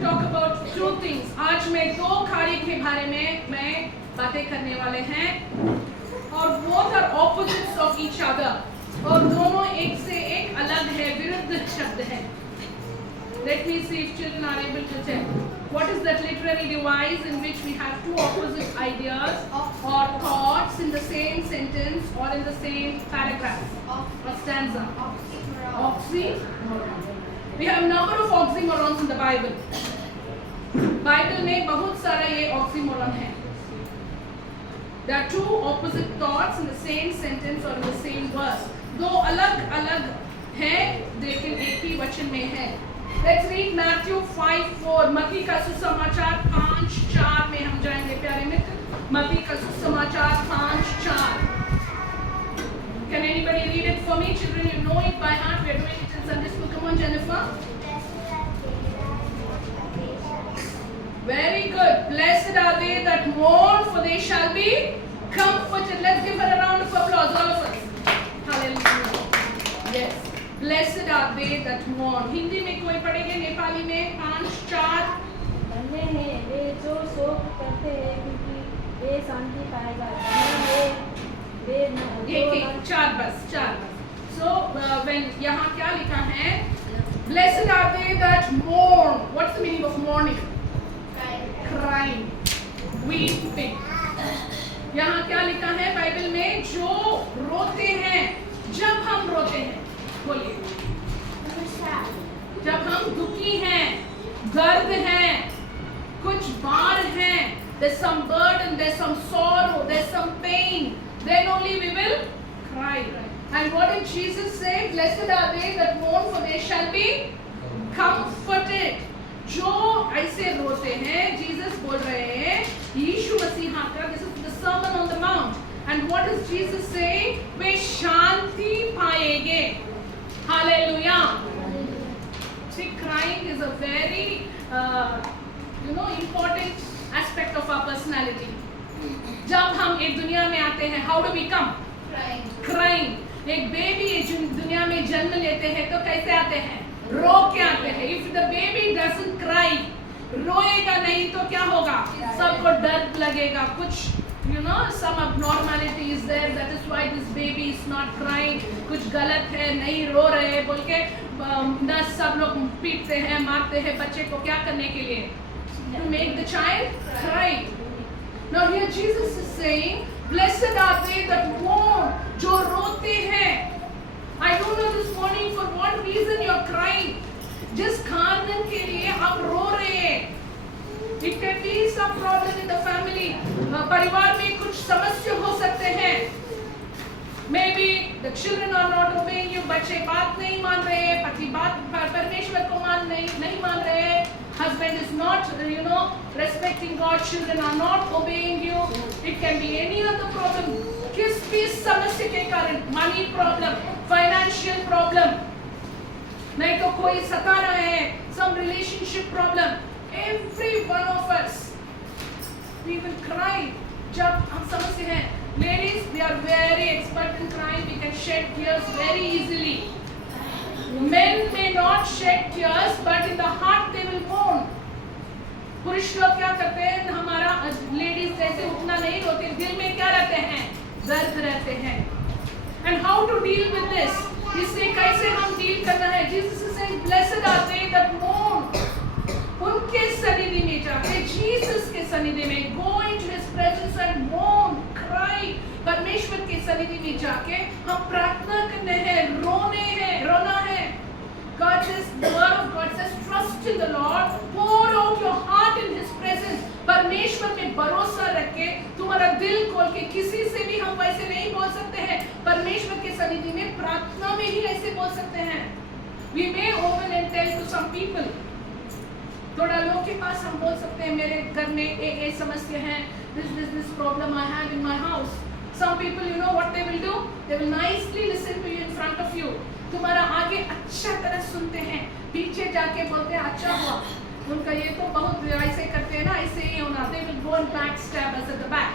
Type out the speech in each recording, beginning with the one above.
talk about two things. आज मैं दो खाड़ी के बारे में मैं बातें करने वाले हैं और both are opposites of each other और दोनों एक से एक अलग है, विरुद्ध शब्द है. Let me see if children are able to tell. What is that literary device in which we have two opposite ideas or thoughts in the same sentence or in the same paragraph or stanza? Oxymoron. We have a number of oxymorons in the Bible. Bible में बहुत सारा ये oxymoron है. There are two opposite thoughts in the same sentence or in the same verse. दो अलग-अलग हैं, लेकिन एक ही वचन में है. Let's read Matthew 5:4. मत्ती का सुसमाचार 5:4 में हम जाएंगे प्यारे मित्र. मत्ती का सुसमाचार 5:4. Can anybody read it for me? Children, you know it by heart. We are doing it in Sunday school. Come on, Jennifer. Very good. Blessed are they that mourn, for they shall be comforted. Let's give her a round of applause, all of us. Hallelujah. Yes. Blessed are they that mourn. Hindi में कोई पढ़ेंगे, नेपाली में 5:4. धन्य हैं वे जो शोक करते हैं क्योंकि वे शांति पाएगा. एक 4 बस. So when यहाँ क्या लिखा है? Blessed are they that mourn. What's the meaning of mourning? Crying, weeping. यहाँ क्या लिखा है बाइबल में? जो रोते हैं. जब हम रोते हैं, बोलिए. जब हम दुखी हैं, दर्द हैं, कुछ भार हैं, there's some burden, there's some sorrow, there's some pain, then only we will cry. And what did Jesus say? Blessed are they that mourn, for they shall be comforted. जो ऐसे रोते हैं, Jesus बोल रहे हैं, यीशु मसीह का, this is the Sermon on the Mount. And what is Jesus saying? वे शांति पाएंगे. Hallelujah. See, crying is a very, important aspect of our personality. जब हम एक दुनिया में आते हैं, how do we come? Crying. एक बेबी दुनिया में जन्म लेते हैं तो कैसे आते हैं? रो के आते हैं. If the baby doesn't cry, रोएगा नहीं तो क्या होगा? सबको डर लगेगा. कुछ some abnormality is there. That is why this baby is not crying. कुछ गलत है, नहीं रो रहे बोल के नर्स सब लोग पीटते हैं, मारते हैं बच्चे को. क्या करने के लिए? To make the child cry. Now here Jesus is saying, blessed are they that mourn, जो रोते हैं. I don't know this morning for what reason you are crying. जिस कारण के लिए आप रो रहे हैं. It can be some problem in the family. परिवार में कुछ समस्या हो सकते हैं. Maybe the children are not obeying you. बच्चे बात नहीं मान रहे हैं. पति बात परमेश्वर को नहीं मान रहे हैं. Husband is not, respecting God. Children are not obeying you. It can be any other problem. किस भी समस्या के कारण, money problem, financial problem, नहीं तो कोई सता रहा है, some relationship problem. Every one of us, we will cry. जब हम समझते हैं, ladies, we are very expert in crying. We can shed tears very easily. Men may not shed tears, but in the heart they will mourn. पुरुष लोग क्या करते हैं? हमारा ladies जैसे उतना नहीं रोते, दिल में क्या रहते हैं? दर्द रहते हैं. And how to deal with this? इससे कैसे हम डील करना है? Jesus is saying, blessed are they that mourn. उनके सन्निधि में जाके, जीसस के सन्निधि में, go into his presence and mourn, cry. परमेश्वर के सन्निधि में जाके हम प्रार्थना करने हैं, रोना है. God says, the word of God says, trust in the Lord, pour out your heart in his presence. परमेश्वर में भरोसा रख के, तुम्हारा दिल खोल के, किसी से भी हम वैसे नहीं बोल सकते हैं. परमेश्वर के सन्निधि में प्रार्थना में ही ऐसे बोल सकते हैं. We may open and tell to some people. थोड़ा लोगों के पास हम बोल सकते हैं, मेरे घर में एक समस्या है. This problem I have in my house. Some people, what they will do? They will nicely listen to you in front of you. तुम्हारा आगे अच्छा तरह सुनते हैं, पीछे जाके बोलते हैं अच्छा हुआ. उनका ये तो बहुत ऐसे करते हैं ना, ऐसे ही होना. They will go and backstab us at the back.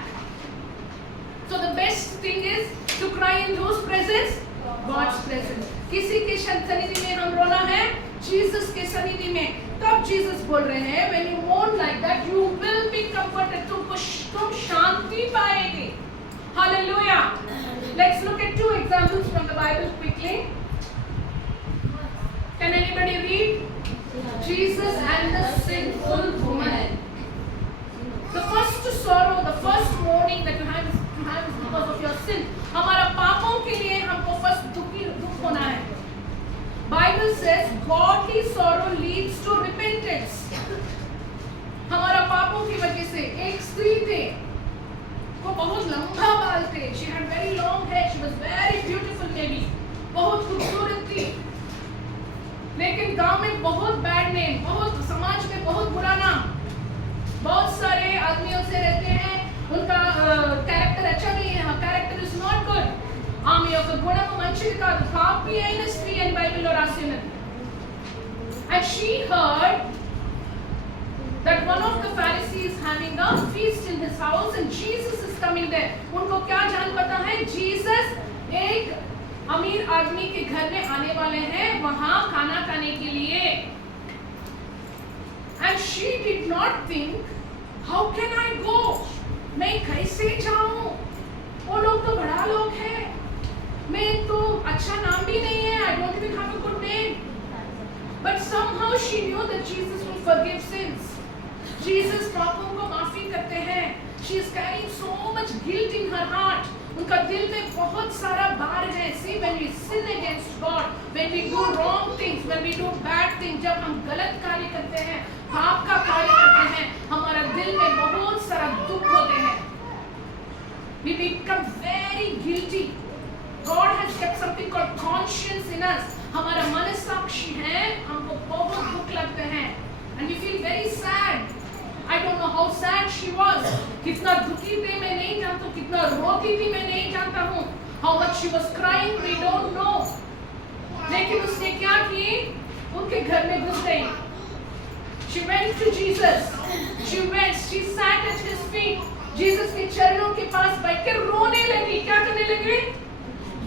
So the best thing is to cry in whose presence? God's presence. किसी के सन्निधि में हम रोना है, जीसस के सनिधि में, तब जीसस बोल रहे हैं when you mourn like that you will be comforted, तुम शांति पाएंगे। Hallelujah. Let's look at two examples from the Bible quickly. Can anybody read? Jesus and the sinful woman. The first sorrow, the first mourning that you have is because of your sin. हमारा पापों के लिए हमको first दुख होना है। Bible says godly sorrow leads to repentance. हमारा पापों की वजह से एक स्त्री थे, वो बहुत लंबा बाल थे, she had very long hair, she was very beautiful maybe, बहुत खूबसूरत थी, लेकिन गांव में बहुत बैड नेम, बहुत समाज में बहुत बुरा नाम, बहुत सारे आदमियों से रहते हैं, उनका कैरेक्टर अच्छा नहीं है, कैरेक्टर इज नॉट गुड, ఆమె యొక్క గుణం మంచిది కాదు, పాపి అయిన స్త్రీ అని బైబిల్లో రాసి ఉన్నది. And she heard that one of the Pharisees having a feast in his house and Jesus is coming there. उनको क्या जान पता है, जीसस एक अमीर आदमी के घर में आने वाले हैं वहां खाना खाने के लिए. And she did not think, how can I go? मैं कैसे जाऊं? वो लोग तो बड़ा लोग हैं, मैं तो अच्छा नाम भी नहीं है, I don't even have a good name. But somehow she knew that Jesus will forgive sins. Jesus पापों को माफी करते हैं. She is carrying so much guilt in her heart. उनका दिल में बहुत सारा भार है. See, when we sin against God, when we do wrong things, when we do bad things, जब हम गलत कार्य करते हैं, पाप का कार्य करते हैं, हमारा दिल में बहुत सारा दुख होते हैं. We become very guilty. God has kept something called conscience in us. हमारा मनसाक्षी है, हमको बहुत दुख लगते हैं. And we feel very sad. I don't know how sad she was. कितना दुखी थी मैं नहीं जानता, कितना रोती थी मैं नहीं जानता हूँ. How much she was crying we don't know. लेकिन उसने क्या की? उनके घर में घुस गई. She went to Jesus. She sat at his feet. Jesus के चरणों के पास बैठकर रोने लगी. क्या करने लगी?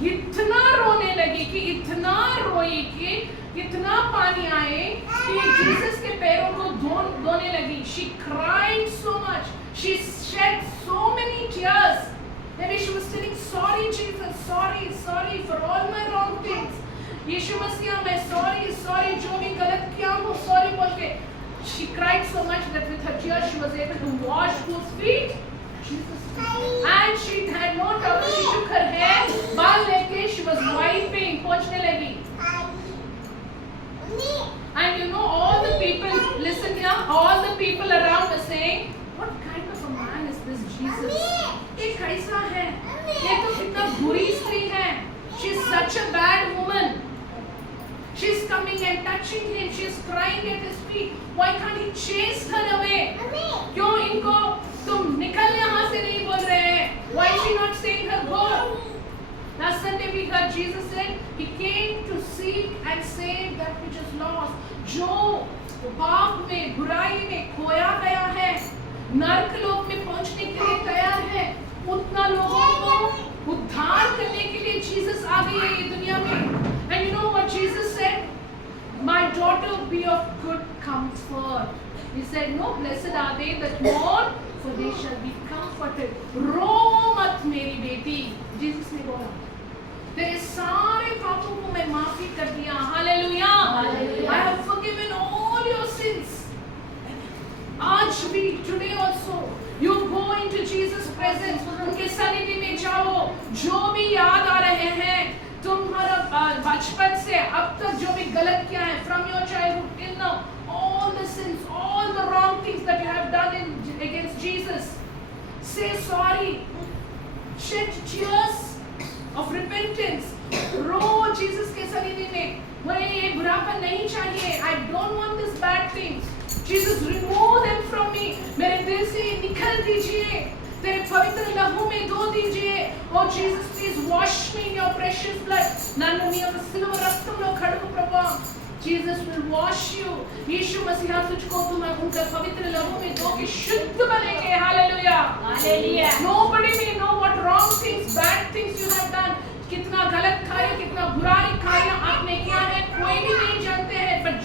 इतना रोने लगी कि इतना रोई कि इतना पानी आए कि जीसस के पैरों को धोने लगी. She cried so much. She shed so many tears. Maybe she was telling, sorry Jesus, sorry for all my wrong things. यीशु मसीह मैं sorry जो भी गलत किया हूँ sorry बोल के. She cried so much that with her tears she was able to wash whose feet? Jesus' feet. And she had no towel. She took her hair, बाल लेके she was wiping, पोंछने लगी. And you know all the people, listen here, all the people around were saying, what kind of a man is this Jesus? ये कैसा है? ये तो कितना बुरी स्त्री है. She is such a bad woman. She is coming and touching him. She is crying at his feet. Why can't he chase her away? क्यों इनको तुम निकल यहाँ से नहीं बोल रहे हैं? Why is she not saying her go? Last Sunday we heard Jesus said he came to seek and save that which is lost. जो पाप में बुराई में खोया गया है, नरक लोक में पहुंचने के लिए तैयार है, उतना लोगों को उद्धार करने के लिए जीसस आ गए हैं ये दुनिया में. And you know what Jesus said? My daughter, be of good comfort. He said, no, blessed are they that mourn, for they shall be comforted. रो मत मेरी बेटी, जीसस ने बोला. तेरे सारे पापों को मैं माफी कर दिया. Hallelujah. I have forgiven all your sins. आज भी, today also, you go into Jesus' presence. उनके सनिधि में जाओ. जो भी याद आ रहे हैं, तुम्हारा बचपन से अब तक जो भी गलत किया है, from your childhood till now, all the sins, all the wrong things that you have done against Jesus, say sorry. Shed tears of repentance. रो जीसस के सनिधि में. मुझे ये बुरापन नहीं चाहिए. I don't want this bad things. Jesus, remove them from me. मेरे दिल से निकल दीजिए. तेरे पवित्र लहू में धो दीजिए. Oh Jesus, please wash me in your precious blood. నన్ను నీ యొక్క సిలువ రక్తంలో కడుగు ప్రభువా. Jesus will wash you. यीशु मसीहा तुझको तुम्हें उनके पवित्र लहू में धो के शुद्ध बनेंगे. Hallelujah. Hallelujah. Nobody may know what wrong things, bad things you have done. कितना गलत कार्य, कितना बुराई कार्य आपने किया है, कोई भी नहीं जानते हैं. But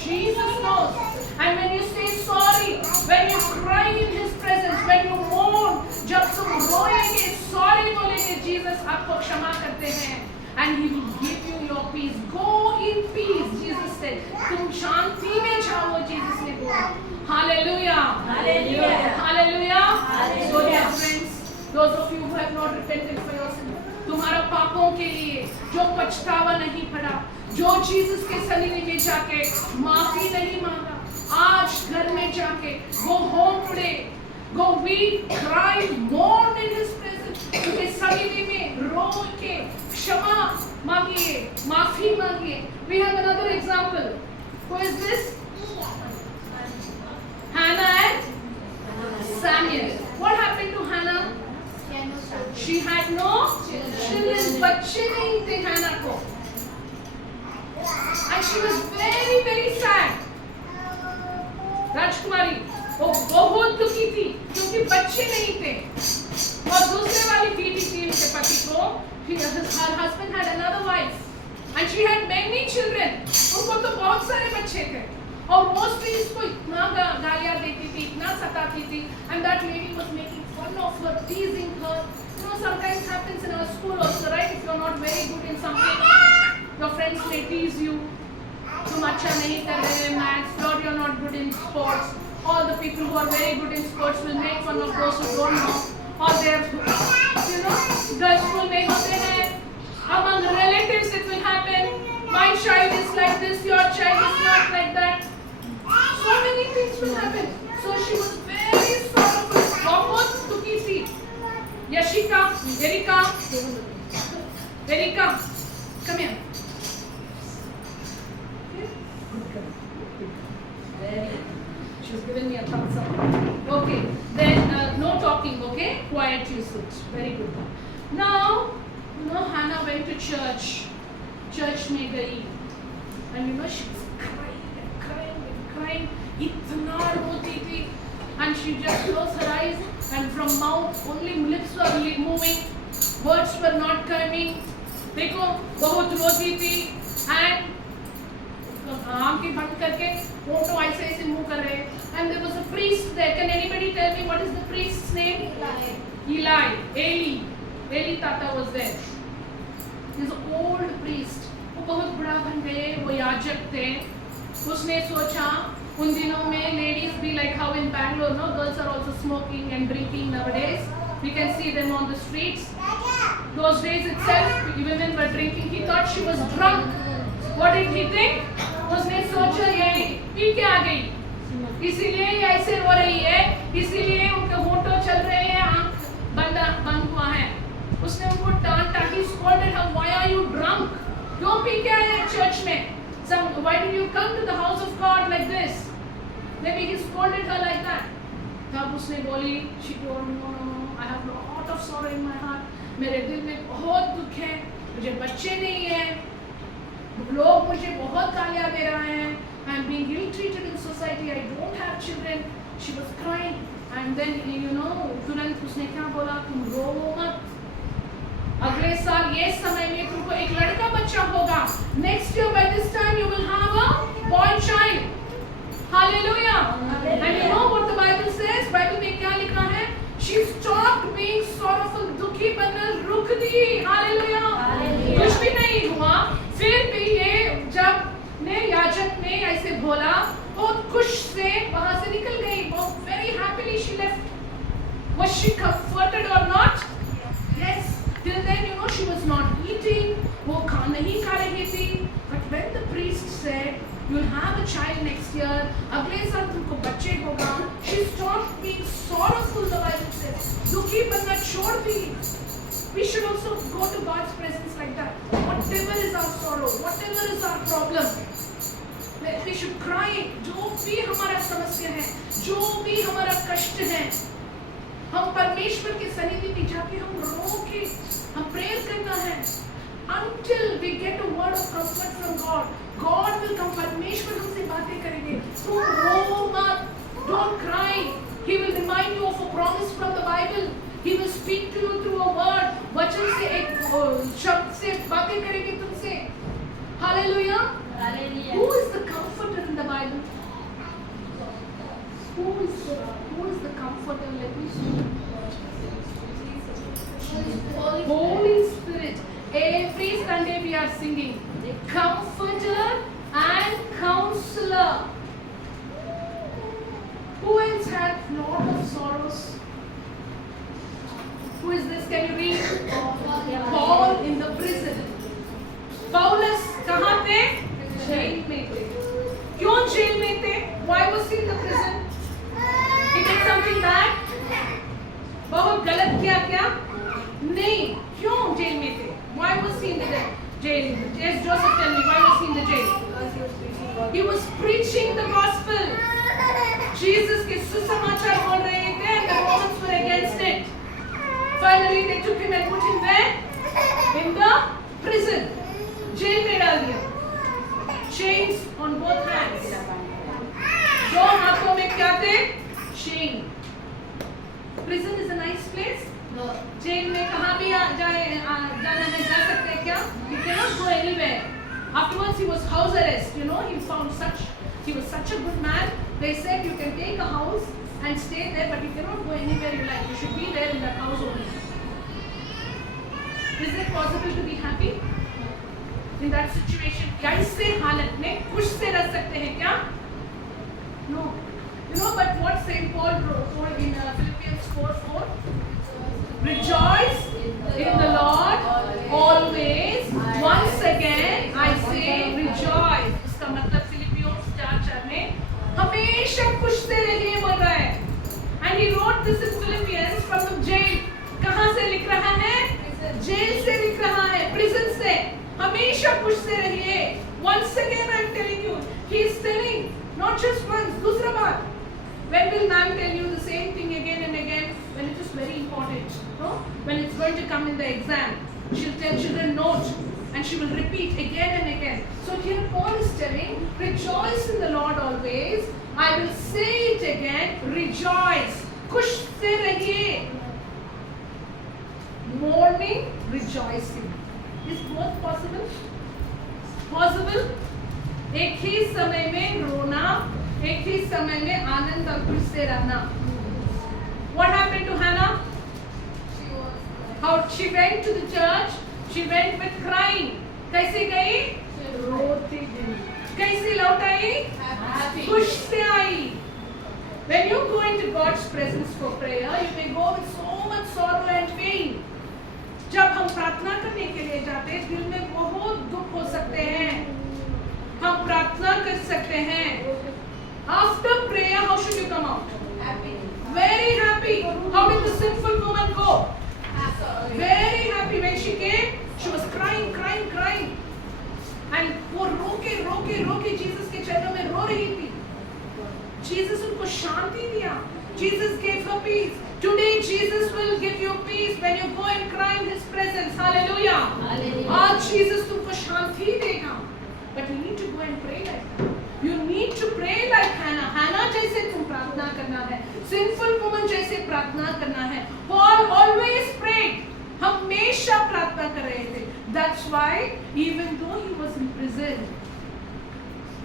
and He will give you your peace. Go in peace, Jesus said. तुम शांति में जाओ, Jesus ने बोला. Hallelujah. Hallelujah. Hallelujah. Hallelujah. So dear friends, those of you who have not repented for your sin, तुम्हारा पापों के लिए जो पछतावा नहीं पड़ा, जो जीसस के सन्निधि में जाके माफी नहीं मांगा, आज घर में जाके go home today, go weep, cry, mourn in His presence, उनके सन्निधि में रो के क्षमा मांगिए, माफी मांगिए. We have another example. Who is this? Hannah and Samuel. What happened to Hannah? She had no children. बच्चे नहीं थे Hannah को. And she was very very sad. राजकुमारी वो बहुत दुखी थी क्योंकि बच्चे नहीं थे. और दूसरे वाली बीवी थी उनके पति को. Her husband had another wife. And she had many children. उनको तो बहुत सारे बच्चे थे. और मोस्टली इसको इतना गालियाँ देती थी, इतना सताती थी. And that lady was making fun of her, teasing her. You know, sometimes happens in our school also, right? If you're not very good in something, your friends may tease you. तुम अच्छा नहीं कर रहे maths, or you're not good in sports. All the people who are very good in sports will make fun of those who don't know. Or they're, you know, the school में होते हैं. Among relatives it will happen. My child is like this, your child is not like that. So many things will happen. So she was very sorrowful. बहुत दुखी थी. Erika, come here. She's given me a thumbs up. Okay, then no talking, okay? Quiet you sit. Very good. Now, you know, Hannah went to church. Church में गई. And you know, she was crying. इतना रोती थी. And she just closed her eyes. And from mouth, only lips were moving. Words were not coming. देखो, बहुत रोती थी. And आँखें बंद करके फोटो ऐसे मूव कर रहे. And there was a priest there. Can anybody tell me what is the priest's name? Eli Tata was there. He's an old priest. वो बहुत बड़ा बन गए. वो याजक थे. उसने सोचा उन दिनों में ladies be like how in Bangalore, no, girls are also smoking and drinking nowadays. We can see them on the streets. Those days itself, women were drinking. He thought she was drunk. What did he think? उसने सोचा ये P के आ गई, इसीलिए ऐसे हो रही है, इसीलिए उनके होंठों चल रहे हैं, आँख बंद हुआ है. उसने उनको डांटा. He scolded her. Why are you drunk? क्यों पी के आए हैं चर्च में? Why did you come to the house of God like this? Maybe he scolded her like that. तब उसने बोली, she told me, no, I have a lot of sorrow in my heart. मेरे दिल में बहुत दुख है. मुझे बच्चे नहीं हैं. लोग मुझे बहुत गालियाँ दे रहे हैं. I am being ill-treated in society. I don't have children. She was crying. And then, you know, तुरंत उसने क्या बोला? तुम रो मत. अगले साल ये समय में तुमको एक लड़का बच्चा होगा. Next year by this time you will have a boy child. Hallelujah. And you know what the Bible says? Bible में क्या लिखा है? She stopped being sorrowful. दुखी बनना रुक दी. Hallelujah. कुछ भी नहीं हुआ. फिर भी ये जब याजक ने ऐसे बोला, बहुत खुश से वहाँ से निकल गई. बहुत very happily she left. Was she comforted or not? Yes. Till then, you know, she was not eating. वो नहीं खा रही थी. But when the priest said, you'll have a child next year, अगले साल तुमको बच्चे होगा, she stopped being sorrowful. The Bible says, दुखी बनना छोड़ दी. We should also go to God's presence like that. Whatever is our sorrow, whatever is our problem, we should cry. जो भी हमारा समस्या है, जो भी हमारा कष्ट है, हम परमेश्वर के सन्निधि में जाके हम रो के हम प्रेयर करना है. Until we get a word of comfort from God, God will come. परमेश्वर हमसे बातें करेंगे. तुम रो मत. Don't cry. He will remind you of a promise from the Bible. He will speak to you through a word. वचन से एक शब्द से बातें करेंगे तुमसे. Hallelujah. Hallelujah. Who is the comforter in the Bible? Who is the comforter? Let me see. Holy Spirit. Every Sunday are singing, Comforter and Counselor. Who else had lot of sorrows? Who is this? Can you read? Paul in the prison. Paulus कहाँ थे? Jail में थे. क्यों jail में थे? Why was he in the prison? He did something bad? बहुत गलत किया क्या? नहीं. क्यों जेल में थे? Why was he in the jail? Yes, Joseph, tell me, why was he in the jail? He was preaching the gospel. Jesus के सुसमाचार बोल रहे थे, and the Romans were against it. Finally, they took him and put him where? In the prison. Jail में डाल दिया. Chains on both hands. दो हाथों में क्या थे? Chain. Prison is a nice place. Jail में कहाँ भी जाना है, जा सकते हैं क्या? He cannot go anywhere. Afterwards, he was house arrest. You know, he was such a good man. They said you can take a house and stay there, but you cannot go anywhere you like. You should be there in that house only. Is it possible to be happy in that situation? कैसे हालत में खुश से रह सकते हैं क्या? No. You know, but what Saint Paul wrote in Philippians 4:4? Rejoice in the Lord always. Once again I say rejoice. इसका मतलब फिलिपियों 4:4 में हमेशा खुश से रहिए बोल रहा है. And he wrote this in Philippians from the jail. कहाँ से लिख रहा है? जेल से लिख रहा है, prison से. हमेशा खुश से रहिए. Once again I am telling you, he is telling, not just once. दूसरा बार. When will ma'am tell you the same thing again and again? When it is very important, no? When it's going to come in the exam, she'll tell children note, and she will repeat again and again. So here Paul is telling, rejoice in the Lord always. I will say it again, rejoice. खुश से रहिए. Mourning, rejoicing. Is both possible? Possible? एक ही समय में रोना, एक ही समय में आनंद और खुश से रहना. What happened to Hannah? How she went to the church? She went with crying. कैसे गई? रोती गई. कैसे लौट आई? खुश से आई. When you go into God's presence for prayer, you may go with so much sorrow and pain. जब हम प्रार्थना करने के लिए जाते हैं, दिल में बहुत दुख हो सकते हैं. हम प्रार्थना कर सकते हैं. After prayer, how should you come out? Happy. Very happy. How did the sinful woman go? Very happy. When she came, she was crying. And वो रोके Jesus के चरणों में रो रही थी. Jesus उनको शांति दिया. Jesus gave her peace. Today Jesus will give you peace when you go and cry in His presence. Hallelujah. आज Jesus तुमको शांति देगा. But you need to go and pray like that. You need to pray like Hannah. Hannah जैसे तुम प्रार्थना करना है. Sinful woman जैसे प्रार्थना करना है. Paul always prayed. हमेशा प्रार्थना कर रहे थे. That's why even though he was in prison,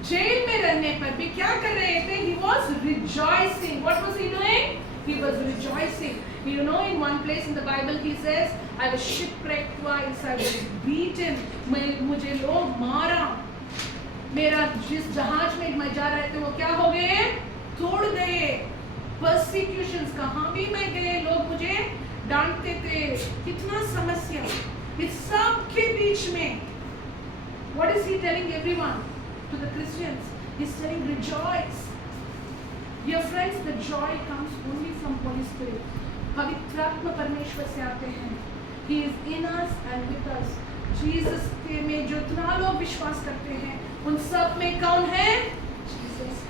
jail में रहने पर भी क्या कर रहे थे? He was rejoicing. What was he doing? He was rejoicing. You know, in one place in the Bible he says, I was shipwrecked twice. I was beaten. मुझे लोग मारा. मेरा जिस जहाज में मैं जा रहे थे वो क्या हो गए? तोड़ गए. Persecutions कहाँ भी मैं गए लोग मुझे डांटते थे. कितना समस्या. इस सब के बीच में what is he telling everyone? To the Christians, he's telling rejoice. Dear friends, the joy comes only from Holy Spirit. पवित्र आत्मा परमेश्वर से आते हैं. He is in us and with us. Jesus के में जितना लोग विश्वास करते हैं, उन सब में कौन है? Jesus.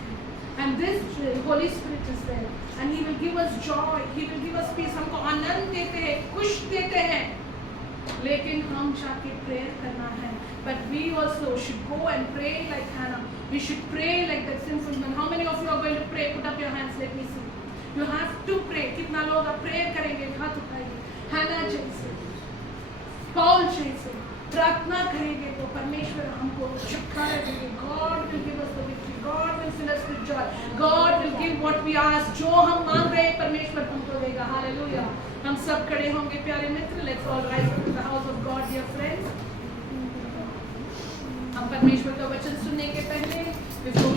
And this Holy Spirit is there, and He will give us joy. He will give us peace. हमको आनंद देते हैं, खुश देते हैं. लेकिन हम जाके प्रेयर करना है. But we also should go and pray like Hannah. We should pray like that sinful woman. How many of you are going to pray? Put up your hands. Let me see. You have to pray. कितना लोग अब prayer करेंगे? हाथ उठाइए. Hannah जैसे, Paul जैसे प्रार्थना करेंगे तो परमेश्वर हमको छुटकारा देंगे. God will give us the victory. God will fill us with joy. God will give what we ask. जो हम मांग रहे हैं परमेश्वर हमको देगा. Hallelujah. हम सब खड़े होंगे प्यारे मित्र. Let's all rise up to the house of God, dear friends. परमेश्वर का वचन सुनने के पहले before we